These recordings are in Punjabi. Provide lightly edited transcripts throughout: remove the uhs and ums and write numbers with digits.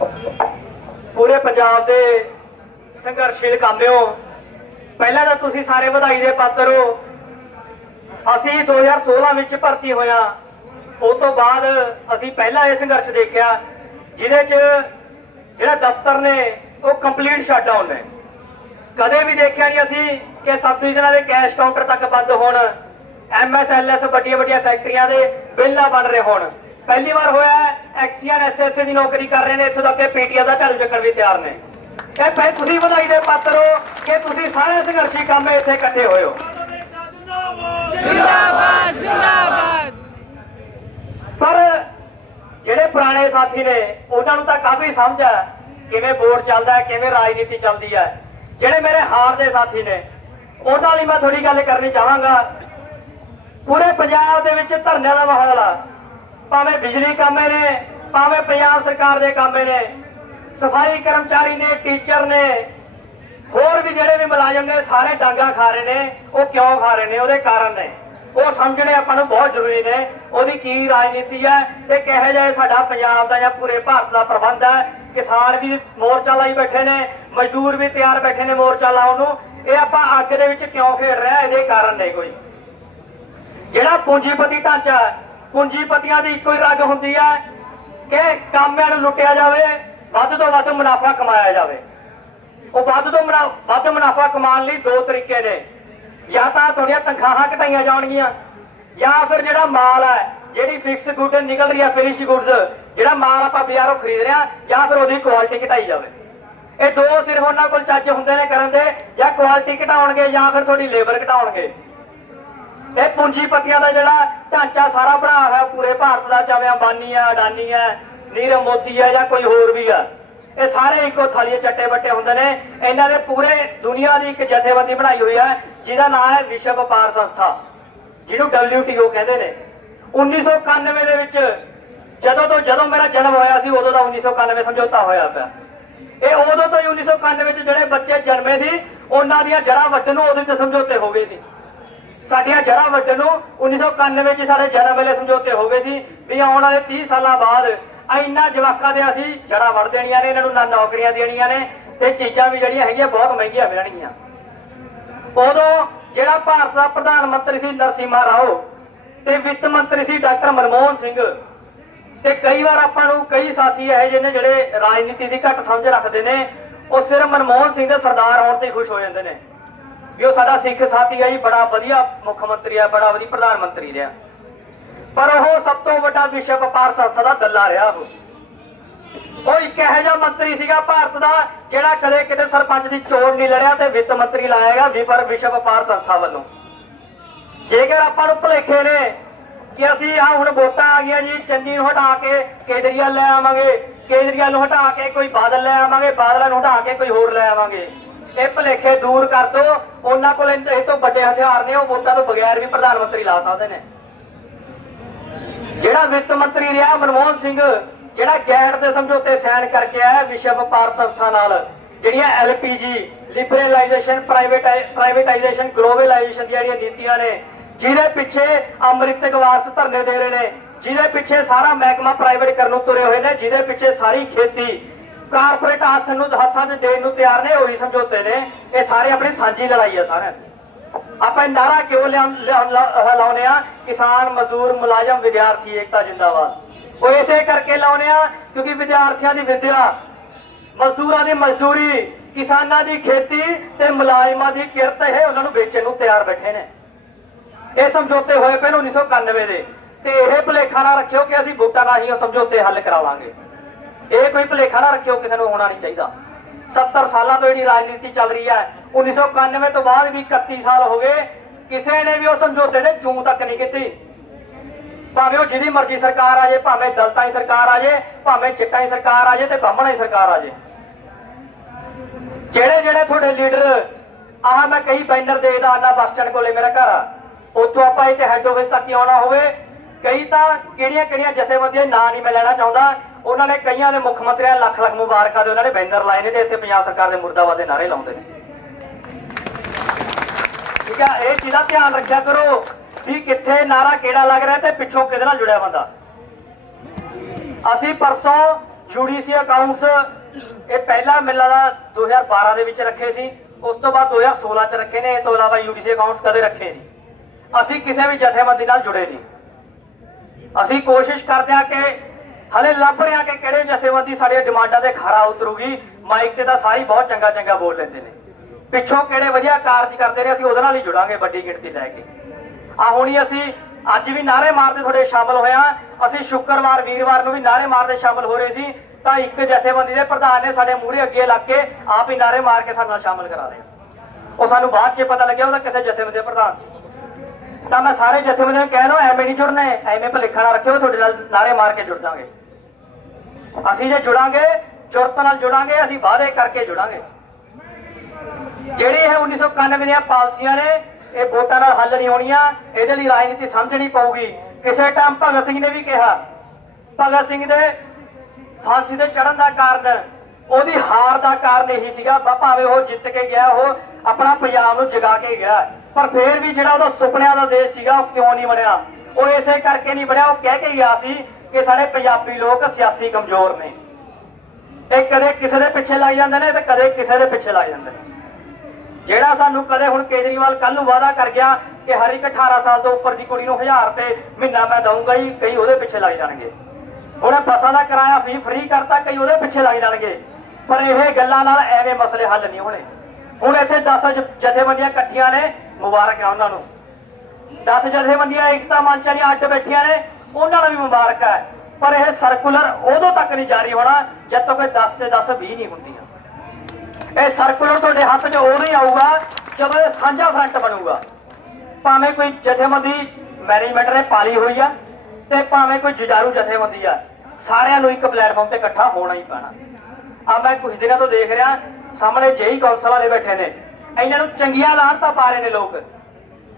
पूरे पंजाब के संघर्षशील कामिओ, पहला तो तुसी सारे वधाई के पात्र हो। असी 2016 में भर्ती होया, उस तो बाद असी पहला यह संघर्ष देखा जिहदे जिहड़ा दफ्तर ने वो कंप्लीट शटडाउन ने। कदे भी देखा नहीं असी कि सब डिविजनों के कैश काउंटर तक बंद होण, MSLS वड्डियां वड्डियां फैक्ट्रियां दे बिल ना बन रहे होण। पहली बार होया एक्सीएन SSA की नौकरी कर रहे हैं, इत्थों तक PTI का झाड़ू चक्कर भी तैयार ने। तुसीं वधाई दे पात्र हो कि तुसीं सारे संघर्षी कामे इत्थे इकट्ठे होए हो। जिंदाबाद जिंदाबाद। पर जिहड़े पुराने साथी ने उन्होंने तो काफी समझ है किवें बोर्ड चलदा है, किवें राजनीति चलती है। जिहड़े मेरे हार दे साथी ने उन्हां लई मैं थोड़ी गल करनी चाहांगा। पूरे पंजाब दे विच धरने का माहौल आ, भावें बिजली कामे ने, भावें पंजाब सरकार दे कामे ने, सफाई कर्मचारी ने, टीचर ने, होर भी जिहड़े भी मुलाजम ने, सारे डांगा खा रहे ने। वो क्यों खा रहे ने? उहदे कारण ने, वो समझने आपां नूं बहुत जरूरी ने। उहदी की राजनीति है ते किहो जिहा साडा पंजाब दा जां पूरे भारत दा प्रबंध है। किसान भी मोर्चा लाई बैठे ने, मजदूर भी तैयार बैठे ने मोर्चा लाउण नूं। ये आपां अग दे विच क्यों खेड रहे हैं? इहदे कारण ने कोई जिहड़ा पूंजीपति ढांचा, पूंजीपतियां दी इक्को ही रग हुंदी है कि कामिਆਂ ਨੂੰ लुटिया जाए, ਵੱਧ ਤੋਂ ਵੱਧ मुनाफा कमाया जाए। वो ਵੱਧ मुनाफा कमाने लिए दो तरीके ने, या तो थोड़ियां तनख्वाहां घटाइयां जाणगियां, या फिर जिहड़ा माल है, जिहड़ी फिक्स गुड निकल रही है, फिनिश्ड गुड्स, जिहड़ा माल आपां बाजारों खरीद रहे हैं, या फिर उसकी क्वालिटी घटाई जाए। ये दो सिर्फ उन्हां कोल ਚੱਜ ਹੁੰਦੇ ਨੇ ਕਰਨ ਦੇ, ਜਾਂ क्वालिटी घटाउणगे ਜਾਂ फिर थोड़ी लेबर घटाउणगे। ਇਹ पूंजीपतियां ਦਾ ਜਿਹੜਾ ਢਾਂਚਾ ਸਾਰਾ ਬਣਾ ਹੋਇਆ पूरे भारत ਦਾ, ਚਾਹੇ अंबानी है, अडानी है, नीरव मोदी है या कोई होर भी है, ये सारे इको थाली चट्टे बट्टे होंगे ने। इन्हां दे पूरे दुनिया की एक जथेबंदी बनाई हुई है जिहदा नाम है विश्व व्यापार संस्था, जिन्होंने WTO कहते हैं। 1991 दे विच ਜਦੋਂ मेरा जन्म होया सी उदों दा 1991 समझौता होया पिया। ये उदों तो ही 1991 च जिहड़े बच्चे जन्मे सी उन्हां दीयां जड़ां वड्डण नूं उदों च समझौते हो गए सी। साडियां जड़ां वड्डण नूं 1991 च साडे जन्म वेले समझौते हो गए सी भी आउण वाले 30 सालां बाद इन्ना जवाकां दे असीं जड़ां वड़ देणीआं ने, इन्हां नूं ना नौकरियां देणीआं ने ते चीज़ां भी जिहड़ियां हैगीआं बहुत महंगीआं मिलणगीआं। उदों जिहड़ा भारत दा प्रधान मंत्री सी नरसिम्हा राव ते वित्त मंत्री सी डॉक्टर मनमोहन सिंह, ते कई बार आपां नूं कई साथी इहो ਜਿਹੇ ने जिहड़े राजनीति दी घट समझ रखदे ने, ਉਹ सिर्फ मनमोहन सिंह दे सरदार होण ते खुश हो जांदे ने भी ਉਹ ਸਾਡਾ सिख साथी है जी, बड़ा वधिया मुख मंत्री है, बड़ा वधिया प्रधान मंत्री रहा। पर वो सब तो वड्डा विश्व व्यापार संस्था का दल्ला रहा। वो एक इहो जिहा मंत्री सीगा भारत का जिहड़ा कदे किते सरपंच की चोण नहीं लड़िया ते वित्त मंत्री लाएगा पर विश्व व्यापार संस्था वालों। जेकर आपां नूं भुलेखे ने कि असीं आ हुण वोटां आ गईआं जी, चन्नी नूं हटा के केजरीवाल लै आवांगे, केजरीवाल नूं हटा के कोई बादल लै आवांगे, बादल नूं हटा के कोई होर लै आवांगे। ये भुलेखे दूर कर दो। उन्हां कोल इह तों वड्डे हथियार ने, वो वोटां तो बगैर भी प्रधानमंत्री ला सकदे ने। जिहड़ा वित्त मंत्री रहा मनमोहन सिंह, जिहड़ा गैर दे समझौते साइन करके आया विश्व व्यापार संस्था नाल, जिहड़ियां LPG लिबरलाइजेशन, प्राइवेटाइजेशन, ग्लोबलाइजेशन दी जिहड़ियां नीतियां ने, जिहदे पिछे अमृतक वारस धरने दे रहे ने, जिहदे पिछे सारा महकमा प्राइवेट करन नूं तुरे होए ने, जिहदे पिछे सारी खेती कारपोरेट हत्थां 'ਚ देण नूं तैयार ने, ਉਹੀ समझौते ने। ये सारे अपनी सांझी लड़ाई है। सारे ਆਪਾਂ नारा क्यों लाउने आ? किसान, मजदूर, मुलाजम, विद्यार्थी एकता जिंदाबाद। वो इसे करके लाउने आ क्योंकि विद्यार्थियों की विद्या, मजदूरों की मजदूरी, किसानों की खेती ते मुलाजमां की किरत है, उन्होंने बेचण नूं तैयार बैठे ने। ये समझौते होए पे 1991 दे, ते यह भुलेखा ना रखियो कि असीं वोटां राहीं ही समझौते हल करावांगे। ये कोई भुलेखा ना रखियो, किसी को होना नहीं चाहिए। 70 सालों तो जी राजनीति चल रही है, 1991 तो बाद भी 31 साल हो गए, किसी ने भी वो समझौते ने जूं तक नहीं की। भावें वो जिहदी मर्जी सरकार आ जाए, भावें दलितां की सरकार आ जाए, भावें चिट्टां की सरकार आ जाए, तो ब्राह्मणां की सरकार आ जाए। जेड़े जेड़े थोड़े लीडर आह मैं कई बैनर देखदा आना बस स्टैंड कोले मेरा घर आ, उत्थों आपां इत्थे हैड ऑफिस तक ही आउणा होवे, कई तां किहड़ियां जथेबंदियां नाम नहीं मैं लेना चाहुंदा, उन्होंने कईयां दे मुख मंत्रियां लख लख मुबारकां दे उन्होंने बैनर लाए ने ते इत्थे पंजाब सरकार दे मुर्दाबाद दे नारे लाउंदे ने। ठीक है, ये चीज़ का ध्यान रखा करो भी कित्थे नारा किहड़ा लग रहा है ते पिछों किहदे नाल जुड़िया बंदा। असीं परसों यूडीसी अकाउंट्स ये पहला मेला दा 2012 ਦੇ ਵਿੱਚ ਰੱਖੇ ਸੀ, ਉਸ ਤੋਂ ਬਾਅਦ 2016 ਚ ਰੱਖੇ ਨੇ। ਇਹ ਤੋਂ ਇਲਾਵਾ यूडीसी अकाउंट्स ਕਦੇ ਰੱਖੇ ਨਹੀਂ। ਅਸੀਂ ਕਿਸੇ ਵੀ ਜਥੇਬੰਦੀ ਨਾਲ ਜੁੜੇ ਨਹੀਂ। ਅਸੀਂ ਕੋਸ਼ਿਸ਼ ਕਰਦੇ ਹਾਂ ਕਿ ਹਲੇ ਲੱਭ ਰਹੇ ਹਾਂ ਕਿ ਕਿਹੜੇ ਜਥੇਬੰਦੀ ਸਾਡੀਆਂ ਡਿਮਾਂਡਾਂ ਤੇ ਖਰਾ ਉਤਰੂਗੀ। ਮਾਈਕ ਤੇ ਤਾਂ ਸਾਰੇ ਬਹੁਤ ਚੰਗਾ ਚੰਗਾ ਬੋਲ ਲੈਂਦੇ ਨੇ, ਪਿੱਛੋਂ ਕਿਹੜੇ ਵਧੀਆ ਕਾਰਜ ਕਰਦੇ ਨੇ ਅਸੀਂ ਉਹਦੇ ਨਾਲ ਹੀ ਜੁੜਾਂਗੇ ਵੱਡੀ ਗਿਣਤੀ ਲੈ ਕੇ। ਆ ਹੁਣੀ ਅਸੀਂ ਅੱਜ ਵੀ ਨਾਰੇ ਮਾਰਦੇ ਤੁਹਾਡੇ ਸ਼ਾਮਲ ਹੋਇਆ। ਅਸੀਂ ਸ਼ੁੱਕਰਵਾਰ ਵੀਰਵਾਰ ਨੂੰ ਵੀ ਨਾਰੇ ਮਾਰਦੇ ਸ਼ਾਮਲ ਹੋ ਰਹੇ ਸੀ, ਤਾਂ ਇੱਕ ਜਥੇਬੰਦੀ ਦੇ ਪ੍ਰਧਾਨ ਨੇ ਸਾਡੇ ਮੂਹਰੇ ਅੱਗੇ ਲੱਗ ਕੇ ਆਪ ਹੀ ਨਾਰੇ ਮਾਰ ਕੇ ਸਾਨੂੰ ਸ਼ਾਮਲ ਕਰਾ ਲਿਆ। ਉਹ ਸਾਨੂੰ ਬਾਅਦ 'ਚ ਪਤਾ ਲੱਗਿਆ ਉਹਦਾ ਕਿਸੇ ਜਥੇਬੰਦੀ ਦੇ ਪ੍ਰਧਾਨ ਸੀ। ਤਾਂ ਮੈਂ ਸਾਰੇ ਜਥੇਬੰਦੀਆਂ ਨੂੰ ਕਹਿ ਦਵਾਂ ਐਵੇਂ ਨਹੀਂ ਜੁੜਨਾ, ਐਵੇਂ ਭੁਲੇਖਾ ਨਾ ਰੱਖਿਓ, ਤੁਹਾਡੇ ਨਾਲ ਨਾਰੇ ਮਾਰ ਕੇ ਜੁੜ ਜਾਵਾਂਗੇ। ਅਸੀਂ ਜੇ ਜੁੜਾਂਗੇ ਜੁਰਤ ਨਾਲ ਜੁੜਾਂਗੇ, ਅਸੀਂ ਵਾਅਦੇ ਕਰਕੇ ਜੁੜਾਂਗੇ। ਜਿਹੜੀ ਇਹ 1991 ਦੀਆਂ ਪਾਲਿਸੀਆਂ ਨੇ ਇਹ ਵੋਟਾਂ ਨਾਲ ਹੱਲ ਨਹੀਂ ਹੋਣੀਆਂ, ਇਹਦੇ ਲਈ ਰਾਜਨੀਤੀ ਸਮਝਣੀ ਪਊਗੀ। ਕਿਸੇ ਟਾਈਮ ਭਗਤ ਸਿੰਘ ਨੇ ਵੀ ਕਿਹਾ, ਭਗਤ ਸਿੰਘ ਦੇ ਫਾਂਸੀ ਤੇ ਚੜਨ ਦਾ ਕਾਰਨ ਉਹਦੀ ਹਾਰ ਦਾ ਕਾਰਨ ਇਹੀ ਸੀਗਾ, ਭਾਵੇਂ ਉਹ ਜਿੱਤ ਕੇ ਗਿਆ, ਉਹ ਆਪਣਾ ਪੰਜਾਬ ਨੂੰ ਜਗਾ ਕੇ ਗਿਆ, ਪਰ ਫੇਰ ਵੀ ਜਿਹੜਾ ਉਹਦਾ ਸੁਪਨਿਆਂ ਦਾ ਦੇਸ਼ ਸੀਗਾ ਉਹ ਕਿਉਂ ਨਹੀਂ ਬਣਿਆ? ਉਹ ਇਸੇ ਕਰਕੇ ਨਹੀਂ ਬਣਿਆ, ਉਹ ਕਹਿ ਕੇ ਗਿਆ ਸੀ ਕਿ ਸਾਡੇ ਪੰਜਾਬੀ ਲੋਕ ਸਿਆਸੀ ਕਮਜ਼ੋਰ ਨੇ। ਇਹ ਕਦੇ ਕਿਸੇ ਦੇ ਪਿੱਛੇ ਲੱਗ ਜਾਂਦੇ ਨੇ ਤੇ ਕਦੇ ਕਿਸੇ ਦੇ ਪਿੱਛੇ ਲੱਗ ਜਾਂਦੇ ਨੇ। ਜਿਹੜਾ ਸਾਨੂੰ ਕਦੇ ਹੁਣ ਕੇਜਰੀਵਾਲ ਕੱਲ ਨੂੰ ਵਾਅਦਾ ਕਰ ਗਿਆ ਕਿ ਹਰ ਇੱਕ 18 ਸਾਲ ਤੋਂ ਉੱਪਰ ਦੀ ਕੁੜੀ ਨੂੰ 1000 ਰੁਪਏ ਮਹੀਨਾ ਮੈਂ ਦਊਂਗਾ ਹੀ, ਕਈ ਉਹਦੇ ਪਿੱਛੇ ਲੱਗ ਜਾਣਗੇ। ਹੁਣ ਬੱਸਾਂ ਦਾ ਕਿਰਾਇਆ ਫ੍ਰੀ ਕਰਤਾ, ਕਈ ਉਹਦੇ ਪਿੱਛੇ ਲੱਗ ਜਾਣਗੇ। ਪਰ ਇਹ ਗੱਲਾਂ ਨਾਲ ਐਵੇਂ ਮਸਲੇ ਹੱਲ ਨਹੀਂ ਹੋਣੇ। ਹੁਣ ਇੱਥੇ 10 ਜਥੇਬੰਦੀਆਂ ਇਕੱਠੀਆਂ ਨੇ, ਮੁਬਾਰਕ ਹੈ ਉਹਨਾਂ ਨੂੰ। 10 ਜਥੇਬੰਦੀਆਂ ਏਕਤਾ ਮੰਚ ਵਾਲੀਆਂ ਅੱਡ ਬੈਠੀਆਂ ਨੇ, ਉਹਨਾਂ ਨੂੰ ਵੀ ਮੁਬਾਰਕ ਹੈ। ਪਰ ਇਹ ਸਰਕੂਲਰ ਉਦੋਂ ਤੱਕ ਨਹੀਂ ਜਾਰੀ ਹੋਣਾ ਜਦ ਤੱਕ 10 ਤੇ 10 20 ਨਹੀਂ ਹੁੰਦੀਆਂ। ਇਹ ਸਰਕੂਲਰ ਤੁਹਾਡੇ ਹੱਥ 'ਚ ਉਦੋਂ ਹੀ ਆਊਗਾ ਜਦੋਂ ਇਹ ਸਾਂਝਾ ਫਰੰਟ ਬਣੂਗਾ। ਭਾਵੇਂ ਕੋਈ ਜਥੇਬੰਦੀ ਮੈਨੇਜਮੈਂਟ ਨੇ ਪਾਲੀ ਹੋਈ ਆ ਤੇ ਭਾਵੇਂ ਕੋਈ ਜੁਝਾਰੂ ਜਥੇਬੰਦੀ ਆ, ਸਾਰਿਆਂ ਨੂੰ ਇੱਕ ਪਲੇਟਫਾਰਮ ਤੇ ਇਕੱਠਾ ਹੋਣਾ ਹੀ ਪੈਣਾ। ਆ ਮੈਂ ਕੁਝ ਦਿਨਾਂ ਤੋਂ ਦੇਖ ਰਿਹਾ ਸਾਹਮਣੇ ਜੇਈ ਕੌਂਸਲ ਵਾਲੇ ਬੈਠੇ ਨੇ, ਇਹਨਾਂ ਨੂੰ ਚੰਗੀਆਂ ਲਾਹਨਤਾਂ ਪਾ ਰਹੇ ਨੇ ਲੋਕ।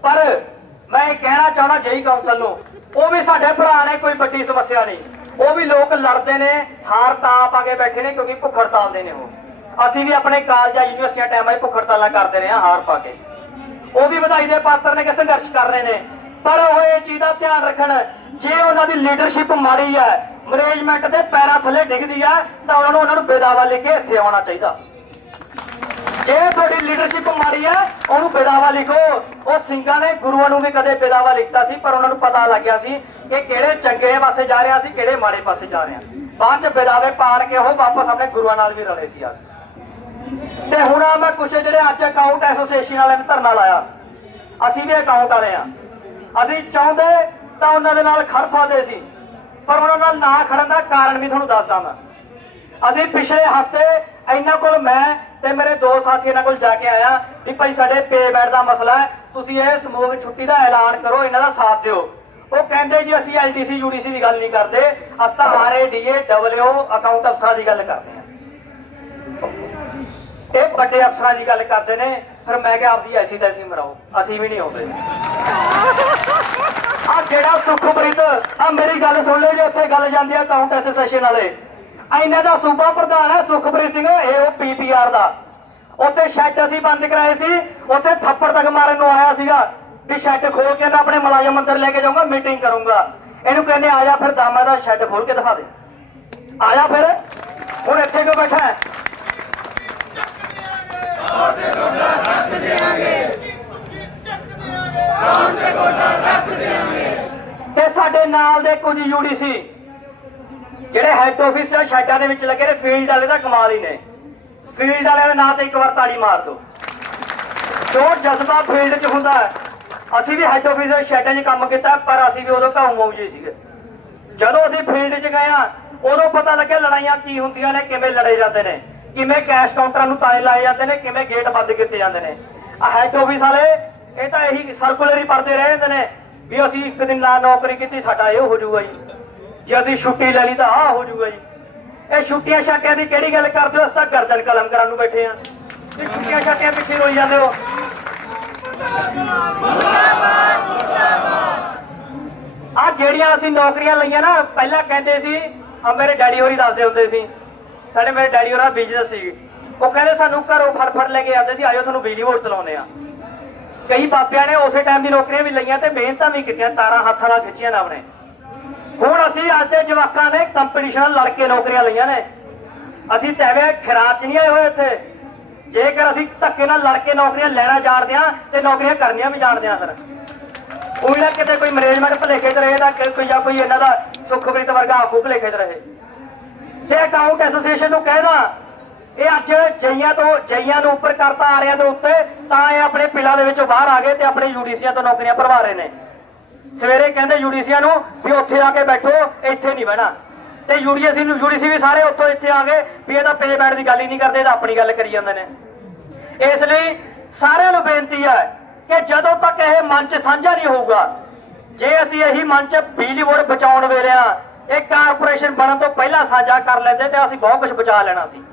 ਪਰ ਮੈਂ ਇਹ ਕਹਿਣਾ ਚਾਹੁੰਦਾ ਜੇਈ ਕੌਂਸਲ ਨੂੰ, ਉਹ ਵੀ ਸਾਡੇ ਭਰਾ ਨੇ, ਕੋਈ ਵੱਡੀ ਸਮੱਸਿਆ ਨਹੀਂ। ਉਹ ਵੀ ਲੋਕ ਲੜਦੇ ਨੇ, ਹਾਰ ਤਾਂ ਪਾ ਕੇ ਬੈਠੇ ਨੇ ਕਿਉਂਕਿ ਭੁੱਖ ਹੜਤਾਲ ਦੇ ਨੇ ਉਹ। ਅਸੀਂ ਵੀ ਆਪਣੇ ਕਾਲਜਾਂ ਯੂਨੀਵਰਸਿਟੀਆਂ ਟਾਈਮਾਂ 'ਚ ਭੁੱਖ ਹੜਤਾਲਾਂ ਕਰਦੇ ਰਹੇ ਹਾਂ ਹਾਰ ਪਾ ਕੇ। ਉਹ ਵੀ ਵਧਾਈ ਦੇ ਪਾਤਰ ਨੇ ਕਿ ਸੰਘਰਸ਼ ਕਰ ਰਹੇ ਨੇ। ਪਰ ਉਹ ਇਹ ਚੀਜ਼ ਦਾ ਧਿਆਨ ਰੱਖਣ, ਜੇ ਉਹਨਾਂ ਦੀ ਲੀਡਰਸ਼ਿਪ ਮਾੜੀ ਹੈ, ਮੈਨੇਜਮੈਂਟ ਦੇ ਪੈਰਾਂ ਥੱਲੇ ਡਿੱਗਦੀ ਹੈ, ਤਾਂ ਉਹਨਾਂ ਨੂੰ ਬੇਦਾਵਾ ਲੈ ਕੇ ਇੱਥੇ ਆਉਣਾ ਚਾਹੀਦਾ। ਜੇ ਤੁਹਾਡੀ ਲੀਡਰਸ਼ਿਪ ਮਾੜੀ ਹੈ, ਉਹਨੂੰ ਬੇਦਾਵਾ ਲਿਖੋ। ਉਹ ਸਿੰਘਾਂ ਨੇ ਗੁਰੂਆਂ ਨੂੰ ਵੀ ਕਦੇ ਬੇਦਾਵਾ ਲਿਖਤਾ ਸੀ, ਪਰ ਉਹਨਾਂ ਨੂੰ ਪਤਾ ਲੱਗਿਆ ਸੀ ਕਿ ਕਿਹੜੇ ਚੰਗੇ ਪਾਸੇ ਜਾ ਰਿਹਾ ਸੀ, ਕਿਹੜੇ ਮਾੜੇ ਪਾਸੇ ਜਾ ਰਿਹਾ। ਬਾਅਦ 'ਚ ਬੇਦਾਵੇ ਪਾੜ ਕੇ ਉਹ ਵਾਪਸ ਆਪਣੇ ਗੁਰੂਆਂ ਨਾਲ ਵੀ ਰਲੇ ਸੀ। ਤੇ ਹੁਣ ਮੈਂ ਕੁਛ ਜਿਹੜੇ ਅੱਜ ਅਕਾਊਂਟ ਐਸੋਸੀਏਸ਼ਨ ਵਾਲਿਆਂ ਨੇ ਧਰਨਾ ਲਾਇਆ, ਅਸੀਂ ਵੀ ਅਕਾਊਂਟ ਵਾਲੇ ਆ। ਅਸੀਂ ਚਾਹੁੰਦੇ ਤਾਂ ਉਹਨਾਂ ਦੇ ਨਾਲ ਖੜ ਸਕਦੇ ਸੀ, ਪਰ ਉਹਨਾਂ ਨਾਲ ਨਾ ਖੜਨ ਦਾ ਕਾਰਨ ਵੀ ਤੁਹਾਨੂੰ ਦੱਸਦਾ ਮੈਂ। ਅਸੀਂ ਪਿਛਲੇ ਹਫ਼ਤੇ ਇਹਨਾਂ ਕੋਲ, ਮੈਂ ਤੇ ਮੇਰੇ ਦੋ ਸਾਥੀ ਇਹਨਾਂ ਕੋਲ ਜਾ ਕੇ ਆਇਆ ਵੀ ਭਾਈ ਸਾਡੇ ਪੇਮੈਂਟ ਦਾ ਮਸਲਾ ਹੈ, ਤੁਸੀਂ ਇਹ ਸਮੂਹ ਛੁੱਟੀ ਦਾ ਐਲਾਨ ਕਰੋ, ਇਹਨਾਂ ਦਾ ਸਾਥ ਦਿਓ। ਉਹ ਕਹਿੰਦੇ ਜੀ ਅਸੀਂ LDC UDC ਦੀ ਗੱਲ ਨਹੀਂ ਕਰਦੇ, ਅਸੀਂ ਤਾਂ RADA WO ਅਕਾਊਂਟ ਅਫਸਰਾਂ ਦੀ ਗੱਲ ਕਰਦੇ ਹਾਂ। ਇਹ ਵੱਡੇ ਅਫਸਰਾਂ ਦੀ ਗੱਲ ਕਰਦੇ ਨੇ। ਫਿਰ ਮੈਂ ਕਿਹਾ ਆਪਦੀ ਐਸੀ ਤੈਸੀ ਮਰਾਓ, ਅਸੀਂ ਵੀ ਨਹੀਂ ਆਉਂਦੇ। ਆ ਜਿਹੜਾ ਸੁਖਪ੍ਰੀਤ, ਆ ਮੇਰੀ ਗੱਲ ਸੁਣ ਲਓ ਜੀ, ਉੱਥੇ ਗੱਲ ਜਾਂਦੀ ਆ ਅਕਾਊਂਟ ਐਸੋਸੀਏਸ਼ਨ ਵਾਲੇ, ਇਹਨਾਂ ਦਾ ਸੂਬਾ ਪ੍ਰਧਾਨ ਹੈ ਸੁਖਪ੍ਰੀਤ ਸਿੰਘ, ਇਹ PPR ਦਾ। ਉੱਥੇ ਸ਼ੈੱਡ ਅਸੀਂ ਬੰਦ ਕਰਾਏ ਸੀ, ਉੱਥੇ ਥੱਪੜ ਤੱਕ ਮਾਰਨ ਨੂੰ ਆਇਆ ਸੀਗਾ ਵੀ ਸ਼ੈੱਡ ਖੋਲ ਕੇ ਆਪਣੇ ਮੁਲਾਜ਼ਮ ਅੰਦਰ ਲੈ ਕੇ ਜਾਊਂਗਾ, ਮੀਟਿੰਗ ਕਰੂੰਗਾ। ਇਹਨੂੰ ਕਹਿੰਦੇ ਆ ਜਾ ਫਿਰ ਦਾਮਾ ਦਾ ਸ਼ੈੱਡ ਖੋਲ ਕੇ ਦਿਖਾ ਦੇ, ਆ ਜਾ ਫਿਰ। ਹੁਣ ਇੱਥੇ ਕਿਉਂ ਬੈਠਾ ਹੈ? ਤੇ ਸਾਡੇ ਨਾਲ ਦੇ ਕੁਝ UDC ਜਿਹੜੇ ਹੈਡ ਆਫਿਸ ਸ਼ੈਡਾਂ ਦੇ ਵਿੱਚ ਲੱਗੇ ਨੇ, ਫੀਲਡ ਵਾਲੇ ਦਾ ਕਮਾਲ ਹੀ ਨੇ। ਫੀਲਡ ਵਾਲਿਆਂ ਦੇ ਨਾਂ ਤੇ ਇੱਕ ਵਾਰ ਤਾੜੀ ਮਾਰ ਦੋ। ਜੋ ਜਜ਼ਬਾ ਫੀਲਡ 'ਚ ਹੁੰਦਾ, ਅਸੀਂ ਵੀ ਹੈਡ ਆਫਿਸ ਸ਼ੈਡਾਂ 'ਚ ਕੰਮ ਕੀਤਾ, ਪਰ ਅਸੀਂ ਵੀ ਉਦੋਂ ਘਾਉ ਮੌਜੀ ਸੀਗੇ। ਜਦੋਂ ਅਸੀਂ ਫੀਲਡ 'ਚ ਗਏ ਆ, ਉਦੋਂ ਪਤਾ ਲੱਗਿਆ ਲੜਾਈਆਂ ਕੀ ਹੁੰਦੀਆਂ ਨੇ, ਕਿਵੇਂ ਲੜੇ ਜਾਂਦੇ ਨੇ, ਕਿਵੇਂ ਕੈਸ਼ ਕਾਊਂਟਰਾਂ ਨੂੰ ਤਾਲੇ ਲਾਏ ਜਾਂਦੇ ਨੇ, ਕਿਵੇਂ ਗੇਟ ਬੰਦ ਕੀਤੇ ਜਾਂਦੇ ਨੇ। ਆ ਹੈਡ ਆਫਿਸ ਵਾਲੇ ਇਹ ਤਾਂ ਇਹੀ ਸਰਕੂਲਰ ਹੀ ਪੜ੍ਹਦੇ ਰਹੇ ਹੁੰਦੇ ਨੇ ਵੀ ਅਸੀਂ ਇੱਕ ਦਿਨ ਨਾ ਨੌਕਰੀ ਕੀਤੀ ਸਾਡਾ ਇਹ ਹੋ ਜਾਊਗਾ ਜੀ, ਜੇ ਅਸੀਂ ਛੁੱਟੀ ਲੈ ਲਈ ਤਾਂ ਆਹ ਹੋ ਜਾਊਗਾ ਜੀ। ਇਹ ਛੁੱਟੀਆਂ ਛਾਟਿਆਂ ਦੀ ਕਿਹੜੀ ਗੱਲ ਕਰਦੇ ਹੋ? ਅਸੀਂ ਤਾਂ ਗਰਦਨ ਕਲਮ ਕਰਨ ਨੂੰ ਬੈਠੇ ਆ। ਇਹ ਛੁੱਟੀਆਂ ਛਾਟਿਆਂ ਪਿੱਛੇ ਰੋਈ ਜਾਂਦੇ ਹੋ। ਆ ਜਿਹੜੀਆਂ ਅਸੀਂ ਨੌਕਰੀਆਂ ਲਈਆਂ ਨਾ, ਪਹਿਲਾਂ ਕਹਿੰਦੇ ਸੀ, ਆ ਮੇਰੇ ਡੈਡੀ ਹੋਰੀ ਦੱਸਦੇ ਹੁੰਦੇ ਸੀ, ਮੇਰੇ ਡੈਡੀ ਹੋਰਾਂ ਦਾ ਬਿਜ਼ਨਸ ਸੀ, ਉਹ ਕਹਿੰਦੇ ਸਾਨੂੰ ਘਰੋਂ ਫੜ ਲੈ ਕੇ ਆਉਂਦੇ ਸੀ, ਆਇਓ ਤੁਹਾਨੂੰ ਬਿਜਲੀ ਬੋਰਡ ਚਲਾਉਂਦੇ ਆ। ਕਈ ਬਾਬਿਆਂ ਨੇ ਉਸੇ ਟਾਈਮ ਦੀ ਨੌਕਰੀਆਂ ਵੀ ਲਈਆਂ ਤੇ ਮਿਹਨਤਾਂ ਵੀ ਕੀਤੀਆਂ, ਤਾਰਾਂ ਹੱਥਾਂ ਨਾਲ ਖਿੱਚੀਆਂ ਨਾ ਆਪਣੇ। ਹੁਣ ਅਸੀਂ ਅੱਜ ਦੇ ਜਵਾਕਾਂ ਨੇ ਕੰਪੀਟੀਸ਼ਨ ਲੜ ਕੇ ਨੌਕਰੀਆਂ ਲਈਆਂ ਨੇ। ਅਸੀਂ ਤੈਵੇਂ ਖਰਾਬ ਚ ਨਹੀਂ ਆਏ ਹੋਏ ਇੱਥੇ। ਜੇਕਰ ਅਸੀਂ ਧੱਕੇ ਨਾਲ ਲੜ ਕੇ ਨੌਕਰੀਆਂ ਲੈਣਾ ਜਾਣਦੇ ਆ ਤੇ ਨੌਕਰੀਆਂ ਕਰਨੀਆਂ ਵੀ ਜਾਣਦੇ ਆ ਸਰ। ਕੋਈ ਨਾ ਕਿਤੇ ਕੋਈ ਮੈਨੇਜਮੈਂਟ ਭੁਲੇਖੇ ਚ ਰਹੇ ਤਾਂ ਕੋਈ ਜਾਂ ਕੋਈ ਇਹਨਾਂ ਦਾ ਸੁਖਪ੍ਰੀਤ ਵਰਗਾ ਆਗੂ ਭੁਲੇਖੇ ਚ ਰਹੇ। ਤੇ ਅਕਾਊਂਟ ਐਸੋਸੀਏਸ਼ਨ ਨੂੰ ਕਹਿਦਾ ਇਹ ਅੱਜ ਜਈਆਂ ਨੂੰ ਉੱਪਰ ਕਰਤਾ ਆਰਿਆਂ ਦੇ ਉੱਤੇ, ਤਾਂ ਇਹ ਆਪਣੇ ਪਿਲਾਂ ਦੇ ਵਿੱਚੋਂ ਬਾਹਰ ਆ ਗਏ ਤੇ ਆਪਣੇ ਯੂਡੀਸੀਆਂ ਤੋਂ ਨੌਕਰੀਆਂ ਭਰਵਾ ਰਹੇ ਨੇ। ਸਵੇਰੇ ਕਹਿੰਦੇ ਯੂਡੀਸੀਆਂ ਨੂੰ ਵੀ ਉੱਥੇ ਆ ਕੇ ਬੈਠੋ, ਇੱਥੇ ਨਹੀਂ ਬਹਿਣਾ, ਤੇ ਯੂਡੀਸੀ ਵੀ ਸਾਰੇ ਉੱਥੋਂ ਇੱਥੇ ਆ ਗਏ ਵੀ ਇਹਦਾ ਪੇ ਬੈਂਡ ਦੀ ਗੱਲ ਹੀ ਨਹੀਂ ਕਰਦੇ, ਇਹਦਾ ਆਪਣੀ ਗੱਲ ਕਰੀ ਜਾਂਦੇ ਨੇ। ਇਸ ਲਈ ਸਾਰਿਆਂ ਨੂੰ ਬੇਨਤੀ ਹੈ ਕਿ ਜਦੋਂ ਤੱਕ ਇਹ ਮੰਚ ਸਾਂਝਾ ਨਹੀਂ ਹੋਊਗਾ, ਜੇ ਅਸੀਂ ਇਹੀ ਮੰਚ ਬਿਜਲੀ ਬੋਰਡ ਬਚਾਉਣ ਵੇਲਿਆਂ ਇਹ ਕਾਰਪੋਰੇਸ਼ਨ ਬਣਨ ਤੋਂ ਪਹਿਲਾਂ ਸਾਂਝਾ ਕਰ ਲੈਂਦੇ ਤੇ ਅਸੀਂ ਬਹੁਤ ਕੁਝ ਬਚਾ ਲੈਣਾ ਸੀ।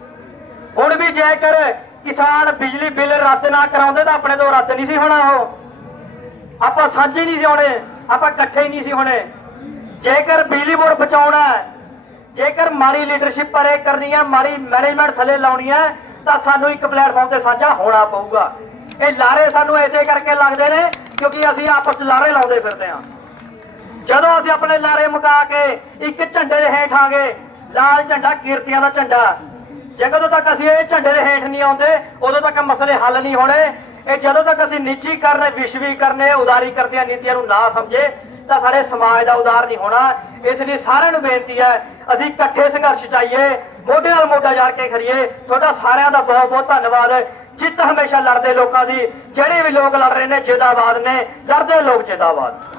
ਹੁਣ ਵੀ ਜੇਕਰ ਕਿਸਾਨ ਬਿਜਲੀ ਬਿੱਲ ਰੱਦ ਨਾ ਕਰਾਉਂਦੇ ਤਾਂ ਆਪਣੇ ਤੋਂ ਰੱਦ ਨਹੀਂ ਸੀ ਹੋਣਾ, ਉਹ ਆਪਾਂ ਸਾਂਝੇ ਨਹੀਂ ਸੀ ਹੋਣੇ, ਆਪਾਂ ਇਕੱਠੇ ਹੀ ਨਹੀਂ ਸੀ ਹੋਣੇ। ਜੇਕਰ ਬਿਜਲੀ ਬੋਰਡ ਬਚਾਉਣਾ ਹੈ, ਜੇਕਰ ਮਾੜੀ ਲੀਡਰਸ਼ਿਪ ਪਰੇ ਕਰਨੀ ਹੈ, ਮਾੜੀ ਮੈਨੇਜਮੈਂਟ ਥੱਲੇ ਲਾਉਣੀ ਹੈ, ਤਾਂ ਸਾਨੂੰ ਇੱਕ ਪਲੇਟਫਾਰਮ ਤੇ ਸਾਂਝਾ ਹੋਣਾ ਪਊਗਾ। ਇਹ ਲਾਰੇ ਸਾਨੂੰ ਐਸੇ ਕਰਕੇ ਲੱਗਦੇ ਨੇ ਕਿਉਂਕਿ ਅਸੀਂ ਆਪਸ ਚ ਲਾਰੇ ਲਾਉਂਦੇ ਫਿਰਦੇ ਹਾਂ। ਜਦੋਂ ਅਸੀਂ ਆਪਣੇ ਲਾਰੇ ਮੁਕਾ ਕੇ ਇੱਕ ਝੰਡੇ ਦੇ ਹੇਠ ਆ ਗਏ, ਲਾਲ ਝੰਡਾ ਕਿਰਤੀਆਂ ਦਾ ਝੰਡਾ, ਜਦੋਂ ਤੱਕ ਅਸੀਂ ਇਹ ਝੰਡੇ ਦੇ ਹੇਠ ਨਹੀਂ ਆਉਂਦੇ ਉਦੋਂ ਤੱਕ ਮਸਲੇ ਹੱਲ ਨਹੀਂ ਹੋਣੇ। ਇਹ ਜਦੋਂ ਤੱਕ ਅਸੀਂ ਨਿੱਜੀਕਰਨ, ਵਿਸ਼ਵੀਕਰਨ, ਉਦਾਰੀ ਕਰਦੀਆਂ ਨੀਤੀਆਂ ਨੂੰ ਨਾ ਸਮਝੇ ਤਾਂ ਸਾਡੇ ਸਮਾਜ ਦਾ ਉਦਾਰ ਨਹੀਂ ਹੋਣਾ। ਇਸ ਲਈ ਸਾਰਿਆਂ ਨੂੰ ਬੇਨਤੀ ਹੈ ਅਸੀਂ ਇਕੱਠੇ ਸੰਘਰਸ਼ ਚਾਹੀਏ, ਮੋਢੇ ਨਾਲ ਮੋਢਾ ਜੋੜ ਕੇ ਖੜੀਏ। ਤੁਹਾਡਾ ਸਾਰਿਆਂ ਦਾ ਬਹੁਤ ਬਹੁਤ ਧੰਨਵਾਦ। ਜਿੱਤ ਹਮੇਸ਼ਾ ਲੜਦੇ ਲੋਕਾਂ ਦੀ, ਜਿਹੜੇ ਵੀ ਲੋਕ ਲੜ ਰਹੇ ਨੇ ਜਿੰਦਾਬਾਦ ਨੇ, ਲੜਦੇ ਲੋਕ ਜਿੰਦਾਬਾਦ।